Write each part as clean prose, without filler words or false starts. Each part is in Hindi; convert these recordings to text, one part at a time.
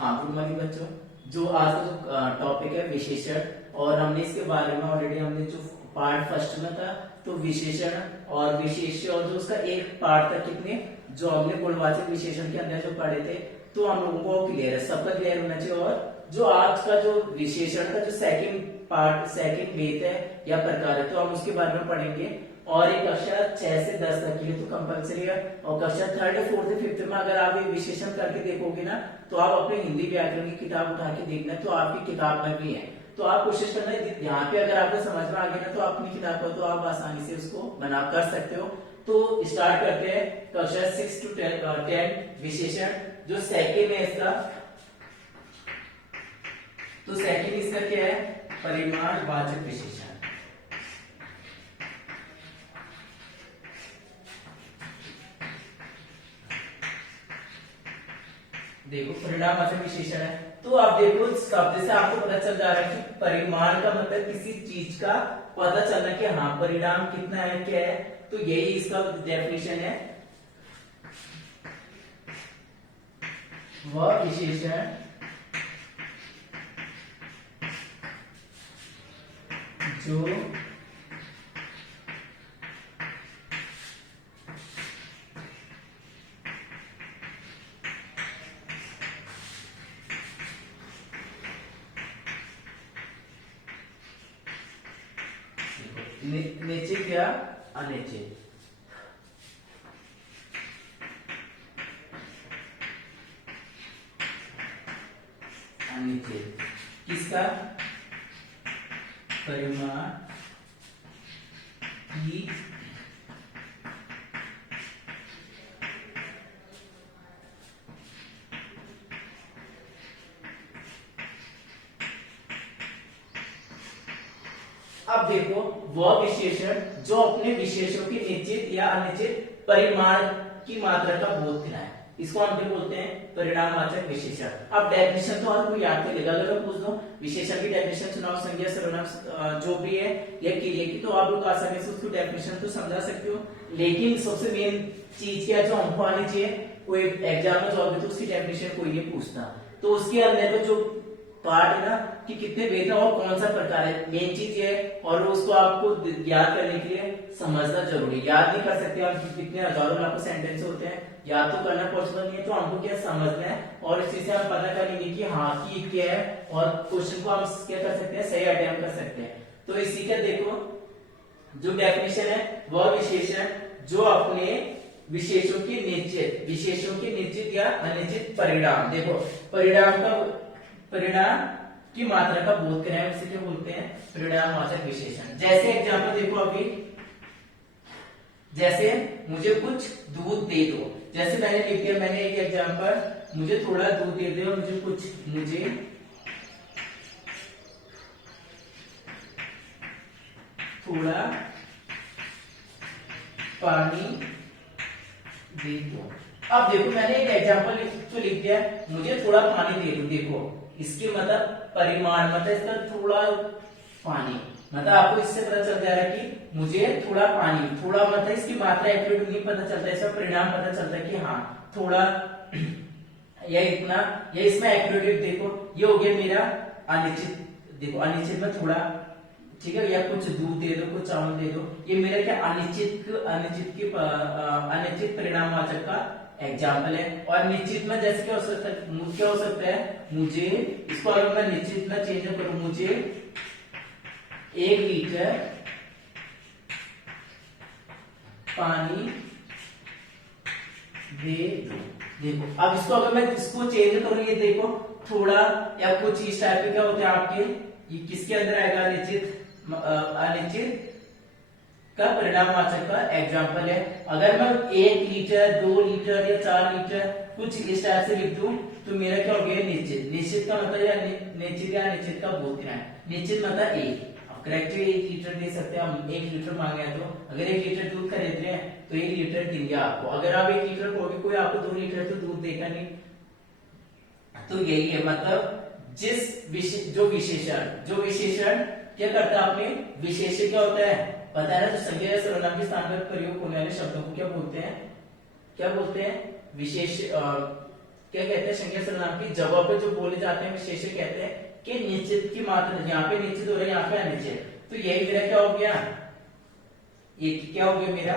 हाँ, गुड मॉर्निंग बच्चों। जो आज का जो टॉपिक है विशेषण, और हमने इसके बारे में ऑलरेडी हमने जो पार्ट फर्स्ट में था तो विशेषण और विशेष्य, और जो उसका एक पार्ट था कितने जो हमने गुणवाचक विशेषण के अंदर जो पढ़े थे, तो हम लोगों को क्लियर है, सबका क्लियर होना चाहिए। और जो आज का जो विशेषण का जो सेकंड पार्ट, सेकंड भेद है या प्रकार है, तो हम उसके बारे में पढ़ेंगे। और ये कक्षा 6 से 10 तक के लिए तो कंपलसरी है, और कक्षा 3rd, 4th, 5th में अगर आप ये विशेषण करके देखोगे ना, तो आप अपने हिंदी व्याकरण की किताब उठा के देखना, तो आपकी किताब में भी है। तो आप कोशिश करना, यहाँ पे अगर आपको समझ में आ गया ना, तो अपनी किताब पर तो आप आसानी से उसको बना कर सकते हो। तो स्टार्ट करते हैं कक्षा 6 to 10 विशेषण। जो सेकेंड है इसका, तो सेकेंड इसका क्या है, परिमाणवाचक विशेषण। देखो, परिमाणवाचक विशेषण है, तो आप देखो शब्द से आपको पता चल जा रहा है कि परिमाण का मतलब किसी चीज का पता चलना कि हाँ परिणाम कितना है, क्या है, तो यही इसका डेफिनेशन है। वह विशेषण जो निश्चित या अनिश्चित, अनिश्चित किसका, परिमाण की अब देखो, वह विशेषण जो अपने विशेषों की निश्चित या अनिश्चित परिमाण की मात्रा का बोध कराए, इसको हम क्या बोलते हैं, परिणामवाचक विशेषण। अब डेफिनेशन तो हर कोई याद कर लेगा, अगर मैं पूछ दूं विशेषण की डेफिनेशन, चुनाव, संज्ञा, सर्वनाम जो भी है या क्रिया की, तो आप लोग आसानी से उसको डेफिनेशन तो समझा सकते हो। लेकिन सबसे मेन चीज क्या जो हमको आनी चाहिए, कोई एग्जाम में जॉब में तो उसकी डेफिनेशन कोई नहीं पूछता, तो उसके अंदर तो जो पार्ट है ना कि कितने भेद है और कौन सा प्रकार है, मेन चीज ये है। और उसको आपको याद करने के लिए समझना जरूरी है, याद नहीं कर सकते आप, कितने हजारों लाखों सेंटेंस होते हैं, याद तो करना पॉसिबल नहीं है। तो हमको क्या समझना है, और इसी से हम पता करेंगे कि हाँ की क्या है, और क्वेश्चन को हम क्या कर सकते हैं, सही अटेम्प्ट कर सकते हैं। तो इसी का देखो जो डेफिनेशन है, वह विशेषण जो अपने विशेषों की निश्चित या अनिश्चित परिणाम, देखो परिणाम की मात्रा का बोध कराए, उसे क्या बोलते हैं, परिणामवाचक विशेषण। जैसे एग्जांपल देखो, अभी जैसे मुझे कुछ दूध दे दो, जैसे मैंने लिख दिया, मैंने एक एग्जांपल, मुझे थोड़ा दूध दे दो, मुझे थोड़ा पानी दे दो। अब देखो मैंने एक एग्जांपल तो लिख दिया, मुझे थोड़ा पानी दे दो। देखो इसके मतलब परिमाण, मतलब इसका थोड़ा पानी, मतलब आपको इससे पता चल जा रहा है कि मुझे थोड़ा पानी, थोड़ा मतलब इसकी मात्रा एक्यूरेट नहीं पता चलता है, इसका परिणाम पता चलता है कि हाँ थोड़ा या इतना, या इसमें एक्यूरेट। देखो ये हो गया मेरा अनिश्चित, देखो अनिश्चित में थोड़ा, ठीक है, या कुछ दूध दे दो, कुछ चावल दे दो, ये मेरा क्या अनिश्चित परिणामवाचक का एग्जाम्पल है। और निश्चित में जैसे क्या हो सकता है, मुझे इसको अगर मैं निश्चित में चेंज करूं, मुझे 1 लीटर पानी दे दो। देखो अब इसको अगर मैं इसको चेंज करूं, ये देखो थोड़ा या कुछ इस टाइप के क्या होते हैं आपके, ये किसके अंदर आएगा, अनिश्चित का परिणामवाचक का एग्जाम्पल है। अगर मैं 1 लीटर 2 लीटर या 4 लीटर कुछ इस टाइप से लिख दूं, तो मेरा क्या हो गया, निश्चित। निश्चित का मतलब या निश्चित या निश्चित का बोध कराए, निश्चित मतलब 1, करेक्टली 1 लीटर दे सकते हैं हम, 1 लीटर मांगे हैं, तो अगर 1 लीटर दूध खरीद रहे हैं तो 1 लीटर देंगे आपको। अगर आप 1 लीटर कोई आपको 2 लीटर तो दूध देगा नहीं। तो यही है, मतलब जो विशेषण क्या करता है, आपने विशेष्य क्या होता है पता है ना, जो संज्ञा या सर्वनाम के स्थान पर प्रयोग होने वाले शब्दों को क्या बोलते हैं, विशेष क्या कहते हैं, संज्ञा सर्वनाम की जगह पे जो बोले जाते हैं विशेषण कहते हैं कि निश्चित की मात्रा, यहाँ पे निश्चित हो रहा है, यहाँ पे अनिश्चित, तो यही मेरा क्या हो गया, ये क्या हो गया मेरा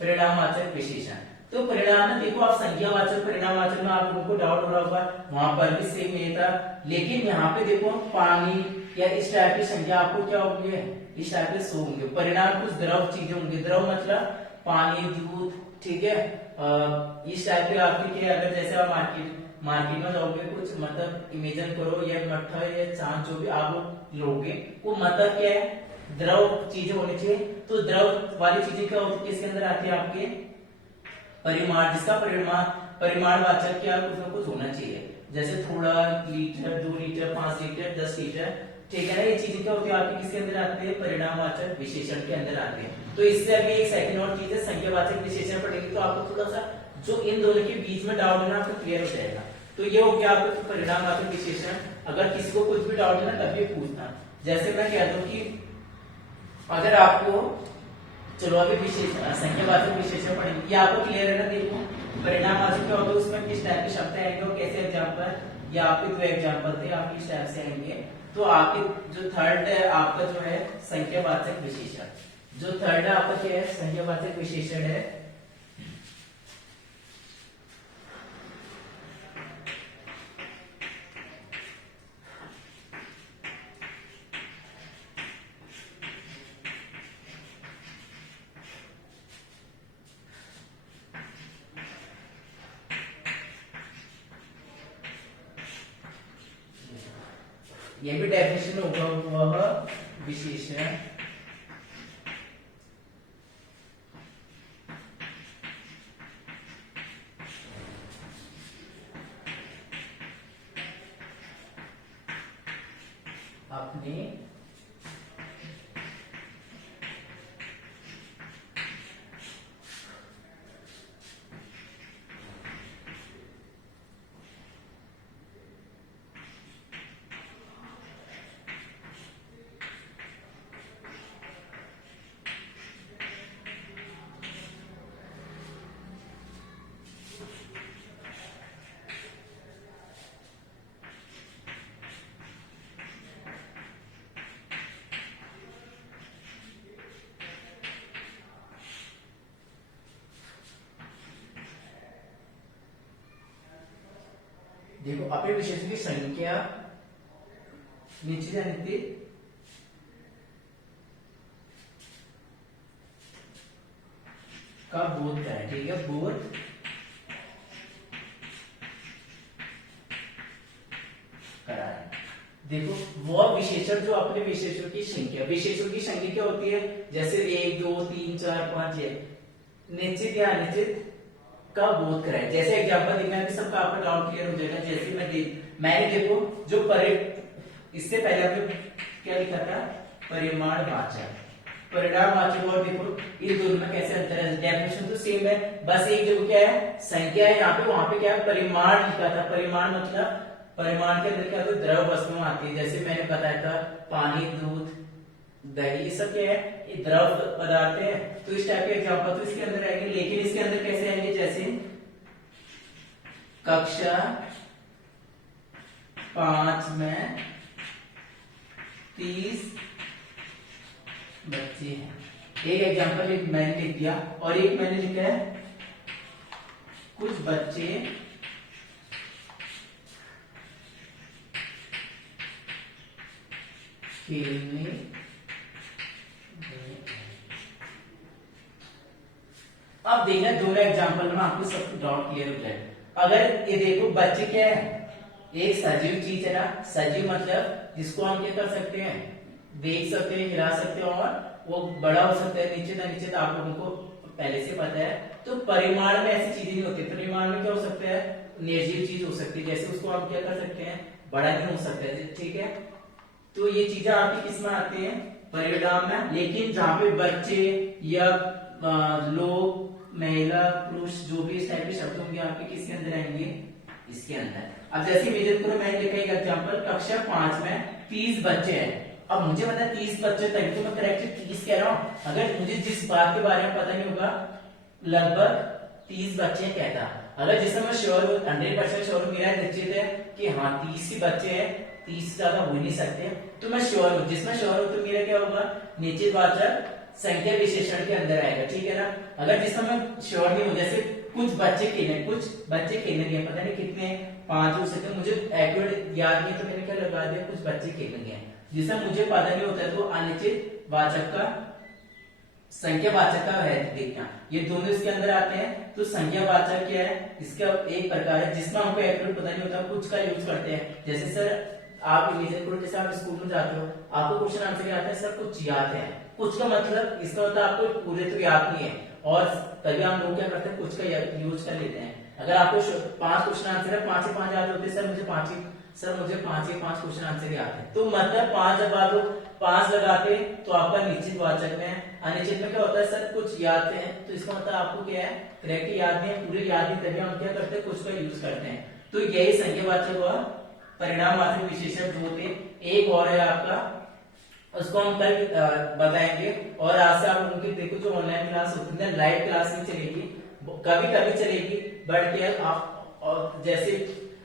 परिणामवाचक विशेषण। तो परिणाम में देखो आप संज्ञावाचक परिणामवाचक में आप लोगों को डाउट हो रहा होगा, वहां पर भी सेम नहीं था, लेकिन यहाँ पे देखो पानी या इस टाइप की संज्ञा आपको क्या होंगे, इस टाइप के सो होंगे। परिणाम कुछ द्रव चीजें होंगे, द्रव मतलब पानी, दूध, ठीक है, इस टाइप के आपके क्या, अगर जैसे आप मार्केट में जाओगे, कुछ मतलब इमेजिन करो, या मट्ठा या चांद जो भी आप लोगे, वो मतलब क्या है, द्रव चीजें होनी चाहिए। तो द्रव वाली चीजें क्या होती है, किसके अंदर आती है, आपके परिमाण, जिसका परिमाणवाचक क्या कुछ ना कुछ होना चाहिए, जैसे थोड़ा लीटर, 2 लीटर, 5 लीटर, 10 लीटर, ठीक है ना, ये चीजें क्या होती है आपकी किसके अंदर आती है, परिणामवाचक विशेषण के अंदर आती है। तो इससे अभी एक सेकंड और चीज है, संज्ञावाचक विशेषण पढ़ेंगे तो आपको थोड़ा सा जो इन दोनों के बीच में डाउट है ना, आपको क्लियर हो जाएगा। तो ये हो गया आपको परिणामवाचक विशेषण। अगर किसी को कुछ भी डाउट है ना, तभी पूछना। जैसे मैं कह दूं कि अगर आपको, चलो अभी विशेषण संख्यावाचक विशेषण पढ़ेंगे, ये आपको क्लियर है ना, देखो परिणामवाचक क्या होता है, उसमें किस टाइप के शब्द आएंगे और कैसे एग्जांपल, या आपके 2 एग्जांपल थे, आप किस टाइप से आएंगे। तो आपके जो थर्ड है आपका जो है संख्यावाचक विशेषण, जो थर्ड है आपका क्या है, संख्यावाचक विशेषण है। ये भी डेफिनेशन होगा, वह विशेषण अपने देखो अपने विशेषण की संख्या नीचे जाने थी, का बोध है, ठीक है, बोध कराए। देखो वह विशेषण जो अपने विशेषण की संख्या, विशेषण की संख्या क्या होती है, जैसे 1 2 3 4 5 6, निश्चित या अनिश्चित का बोध कराए। जैसे एग्जांपल देखना है, सबका आपका डाउट क्लियर हो जाएगा। जैसे मैंने देखो जो इससे पहले हमने क्या लिखा था, परिमाणवाचक, परिणामवाचक, और देखो इन दोनों में कैसे अंतर है, डेफिनेशन तो सेम है, बस एक जगह क्या है संख्या है, यहाँ पे वहां पे क्या है परिमाण लिखा था। परिमाण मतलब परिमाण के अंदर क्या होता है, द्रव वस्तुएं आती है, जैसे मैंने बताया था पानी, दूध, दही, ये सब क्या है, ये द्रव पदार्थ है। तो इस टाइप के एग्जांपल तो इसके अंदर आएंगे, लेकिन इसके अंदर कैसे आएंगे, जैसे कक्षा 5 में 30 बच्चे हैं। एक एग्जांपल एक मैंने लिख दिया, और एक मैंने लिखा है कुछ बच्चे खेलने, अब देखना दोनों एग्जांपल में आपको सब डाउट क्लियर हो जाए। अगर ये देखो बच्चे क्या है, एक सजीव चीज है ना, सजीव मतलब जिसको हम क्या कर सकते हैं, देख सकते हैं, हिला सकते हैं, और वो बड़ा हो सकता है, निश्चित अनिश्चित आप लोगों को पहले से पता है। तो परिमाण में ऐसी चीजें नहीं होती, परिमाण में क्या हो सकता है, निर्जीव चीज हो सकती है, जैसे उसको हम क्या कर सकते हैं, बड़ा नहीं हो सकता है, ठीक है। तो ये चीजें आपकी किस में आती है, परिणाम में। लेकिन जहां पे बच्चे या लोग, महिला, पुरुष, जो भी इस टाइप के शब्द होंगे आपके किसके अंदर आएंगे, इसके अंदर। अब जैसे इमेजिन करो, मैंने लिखा एक एग्जांपल, कक्षा 5 में 30 बच्चे हैं। अब मुझे पता है 30 बच्चे, तभी तो मैं करेक्ट 30 कह रहा हूं। अगर मुझे जिस बात के बारे में पता नहीं होगा, लगभग 30 बच्चे कहता, अगर जिसमें मैं श्योर हूँ 100% श्योर हूँ, मेरा निश्चित है कि हाँ 30 ही बच्चे हैं, 30 से ज्यादा हो ही नहीं सकते, तो मैं श्योर हूँ, जिसमें श्योर हूँ तो मेरा क्या होगा, निश्चित वाचक संख्या विशेषण के अंदर आएगा, ठीक है ना। अगर जिसमें मैं श्योर नहीं हूँ, जैसे कुछ बच्चे खेलने गए, पता नहीं कितने 5 हो सकते, मुझे एक्यूरेट याद नहीं, तो मैंने क्या लगा दिया, कुछ बच्चे खेलने गए, जिससे मुझे पता नहीं होता है, तो अनिश्चित वाचक का संख्या वाचक का है देखना, ये दोनों इसके अंदर आते हैं। तो संख्या वाचक क्या है, इसका एक प्रकार है जिसमें हमको एक्यूरेट पता नहीं होता, कुछ का यूज करते हैं। जैसे सर आप इमेजिन करो, जैसे आप स्कूल में जाते हो, आपको क्वेश्चन आंसर याद है, सर कुछ याद है, कुछ का मतलब इसका होता है आपको पूरे तो याद नहीं है, और तभी हम लोग क्या करते हैं, कुछ का यूज कर लेते हैं। अगर आपको 5 क्वेश्चन आंसर है, 5 से 5 याद होते हैं, सर मुझे 5 ही 5 क्वेश्चन आंसर याद है, तो मतलब 5 जब आप लोग 5 लगाते तो आपका निश्चित वाचक में, अनिश्चित में क्या होता है, सर कुछ याद है, तो इसका मतलब आपको क्या है, करेक्ट याद नहीं है, पूरे याद नहीं, तभी हम क्या करते हैं, कुछ का यूज करते हैं। तो यही संख्यावाचक हुआ। परिणामवाचक विशेषण जो होते, एक और है आपका, उसको हम कल बताएंगे। और आज से आप उनके देखो जो ऑनलाइन क्लास होती है, लाइव क्लास नहीं चलेगी, कभी कभी चलेगी, बट क्या आप, और जैसे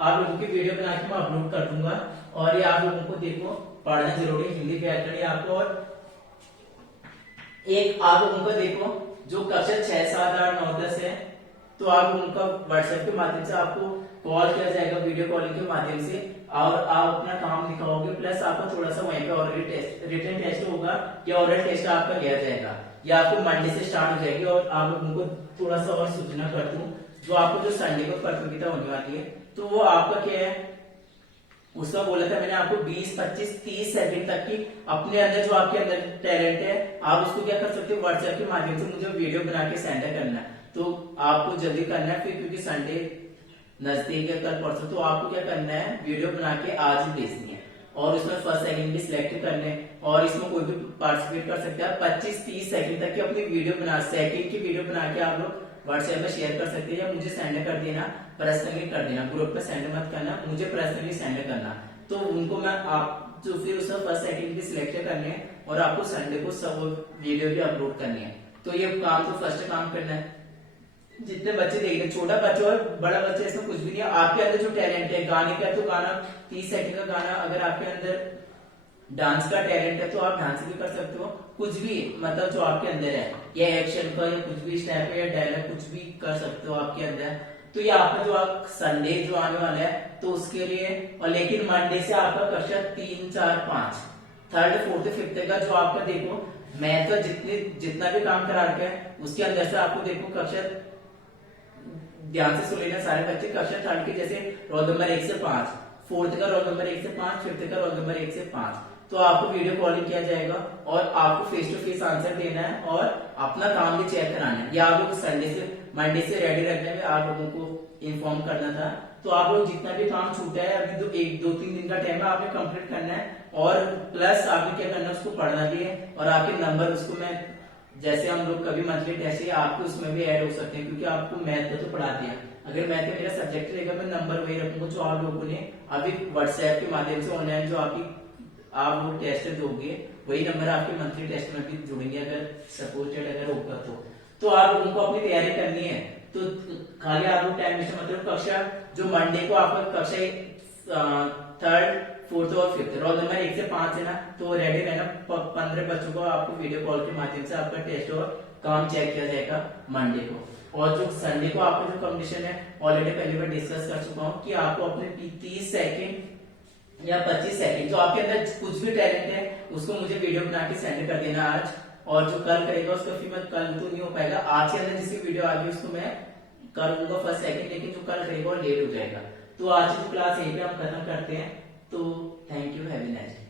आप लोगों की वीडियो बना के मैं अपलोड कर दूंगा, और ये आप लोगों को देखो पढ़ना जरूरी, हिंदी व्याकरण आपको, और एक आप लोगों को देखो जो कक्षा 6, 7, 8, 9, 10 है, तो आप उनका व्हाट्सएप के माध्यम से आपको कॉल किया जाएगा, वीडियो कॉलिंग के माध्यम से, और आप अपना काम दिखाओगे, प्लस आपका थोड़ा सा वहीं पे ऑरल टेस्ट, रिटन टेस्ट होगा, या ऑरल टेस्ट आपका लिया जाएगा, या आपको मंडे से स्टार्ट हो जाएगी। और आप लोगों को थोड़ा सा और सूचना कर दूं, जो आपको जो संडे को प्रतियोगिता होने वाली है, तो वो आपका क्या है, उसका बोला था मैंने आपको 20, 25, 30 सेकंड तक की अपने अंदर जो आपके अंदर टैलेंट है, आप उसको क्या कर सकते हो, व्हाट्सएप के माध्यम से मुझे वीडियो बना के सेंड करना है। तो आपको जल्दी करना है, फिर क्योंकि संडे नजदीक है, कल परसों, तो आपको क्या करना है, वीडियो बना के आज ही भेजनी है, और उसमें फर्स्ट सेकंड भी सिलेक्ट करने, और इसमें कोई भी पार्टिसिपेट कर सकता है। 25-30 सेकंड तक की अपनी वीडियो बना, सेकंड की वीडियो बना के आप लोग व्हाट्सएप में शेयर कर सकते हैं, या मुझे सेंड कर देना, पर्सनली कर देना, ग्रुप पे सेंड मत करना, मुझे पर्सनली सेंड करना, तो उनको मैं आप जो फिर उसमें फर्स्ट सेकंड भी सिलेक्ट करने हैं, और आपको संडे को सब वीडियो भी अपलोड करनी है। तो ये काम तो फर्स्ट काम करना है। जितने बच्चे देख रहे, छोटा बच्चा और बड़ा बच्चा, इसमें कुछ भी नहीं है, आपके अंदर जो टैलेंट है, गाने का तो गाना 30 सेकंड का गाना, अगर आपके अंदर डांस का टैलेंट है तो आप डांस भी कर सकते हो, कुछ भी मतलब जो आपके अंदर है, या एक्शन का, या कुछ भी स्टेप है, या डायलॉग, कुछ भी कर सकते हो आपके अंदर। तो ये आपका जो आप संडे जो आने वाला है, तो उसके लिए, और लेकिन मंडे से आपका कक्षा 3, 4, 5, 3rd, 4th, 5th का जो आपका देखो, मैथ का जितना भी काम करा रखा है, उसके अंदर से आपको देखो कक्षा, ध्यान से सुन लेना सारे बच्चे, कक्षा 3rd के जैसे रोल नंबर 1 से 5, 4th का रोल नंबर 1 से 5, 5th का रोल नंबर 1 से 5, तो आपको वीडियो कॉलिंग किया जाएगा, और आपको फेस टू फेस आंसर देना है, और अपना काम भी चेक कराना है। या आप लोग मंडे से रेडी रखने में आप लोगों को इन्फॉर्म करना था। तो आप लोग जितना भी काम छूटा है, अभी 2-3 दिन का टाइम है, आपने कंप्लीट करना है, और प्लस आपने क्या करना है, उसको पढ़ना भी है, और आपके नंबर उसको मैं, जैसे हम लोग कभी मंथली टेस्ट है, आपको उसमें भी ऐड हो सकते हैं, क्योंकि आपको मैथ तो पढ़ाते हैं। अगर मैथ का मेरा सब्जेक्ट रहेगा, मैं नंबर वही रखूंगा जो आप लोगों ने अभी व्हाट्सएप के माध्यम से ऑनलाइन जो आप लोग टेस्ट दोगे, वही नंबर आपके मंथली टेस्ट में भी जुड़ेंगे, अगर सपोर्टेड अगर होगा तो आप लोगों को अपनी तैयारी करनी है। तो खाली आप लोग टाइम वेस्ट मतलब, कक्षा जो मंडे को आपका कक्षा 3rd, 4th और 5th रोल नंबर 1 से 5 है ना, तो रेडी रहना। 15 बच्चों को आपको वीडियो कॉल के माध्यम से आपका टेस्ट और काम चेक किया जाएगा मंडे को। और जो संडे को आपका जो कंडीशन है, ऑलरेडी पहले मैं डिस्कस कर चुका हूँ कि आपको अपने 30 सेकंड या 25 सेकंड जो आपके अंदर कुछ भी टैलेंट है, उसको मुझे वीडियो बना के सेंड कर देना आज। और जो कल करेगा उसका फिर मैं, कल तो नहीं हो पाएगा, आज के अंदर जिसकी वीडियो आ गई उसको मैं कर दूंगा फर्स्ट सेकंड, लेकिन जो कल करेगा वो लेट हो जाएगा। तो आज की क्लास यहीं पे हम खत्म करते हैं। तो thank you, have a nice day.